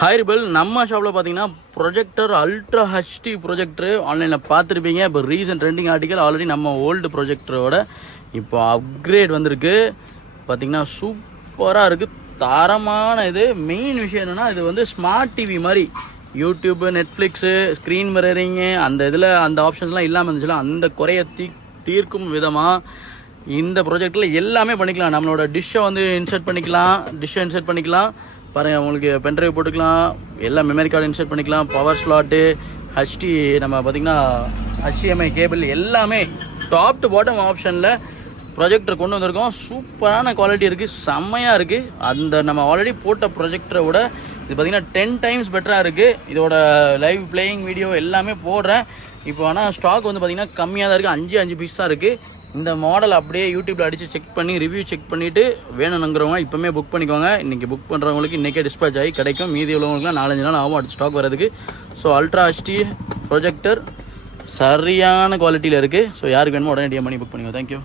Hi rebel, நம்ம ஷாப்பில் பார்த்தீங்கன்னா ப்ரொஜெக்டர் அல்ட்ரா ஹெச்டி ப்ரொஜெக்டர் ஆன்லைனில் பார்த்துருப்பீங்க. இப்போ ரீசெண்ட் ட்ரெண்டிங் ஆர்டிக்கல் ஆல்ரெடி நம்ம ஓல்டு ப்ரொஜெக்டரோட இப்போ அப்கிரேட் வந்திருக்கு. பார்த்தீங்கன்னா சூப்பராக இருக்குது, தரமான இது. மெயின் விஷயம் என்னென்னா, இது வந்து ஸ்மார்ட் டிவி மாதிரி யூடியூப்பு, நெட்ஃப்ளிக்ஸு, ஸ்க்ரீன் மிரரிங்கு அந்த இதில் அந்த ஆப்ஷன்ஸ்லாம் இல்லாமல் இருந்துச்சுல, அந்த குறைய தீர்க்கும் விதமாக இந்த ப்ரொஜெக்டில் எல்லாமே பண்ணிக்கலாம். நம்மளோட டிஷ்ஷை வந்து இன்சர்ட் பண்ணிக்கலாம். பாருங்கள், உங்களுக்கு பென்ட்ரைவ் போட்டுக்கலாம், எல்லா மெமரி கார்டு இன்சர்ட் பண்ணிக்கலாம், பவர் ஸ்லாட்டு, ஹெச்டி, நம்ம பார்த்திங்கன்னா HDMI கேபிள் எல்லாமே டாப் டு பாட்டம் ஆப்ஷனில் ப்ரொஜெக்டர் கொண்டு வந்திருக்கோம். சூப்பரான குவாலிட்டி இருக்குது, செம்மையாக இருக்குது. அந்த நம்ம ஆல்ரெடி போட்ட ப்ரொஜெக்டரை விட இது பார்த்திங்கன்னா 10 டைம்ஸ் பெட்டராக இருக்குது. இதோட லைவ் பிளேயிங் வீடியோ எல்லாமே போடுறேன். இப்போ ஆனால் ஸ்டாக் வந்து பார்த்திங்கன்னா கம்மியாக தான் இருக்குது, 5 பீஸ் தான் இருக்குது. இந்த மாடல் அப்படியே யூடியூப்பில் அடித்து செக் பண்ணி ரிவ்யூ செக் பண்ணிவிட்டு வேணுங்கிறவங்க இப்போமே புக் பண்ணிக்கோங்க. இன்றைக்கி புக் பண்ணுறவங்களுக்கு இன்றைக்கே டிஸ்பேச் ஆகி கிடைக்கும். மீதி உள்ளவங்களுக்குலாம் 4-5 நாள் ஆகும் அடுத்த ஸ்டாக் வரதுக்கு. ஸோ அல்ட்ரா ஹெச்டி ப்ரொஜெக்டர் சரியான குவாலிட்டியில் இருக்குது. ஸோ யாருக்கு வேணுமோ உடனே டிஎம் பண்ணி புக் பண்ணிக்கோ. தேங்க்யூ.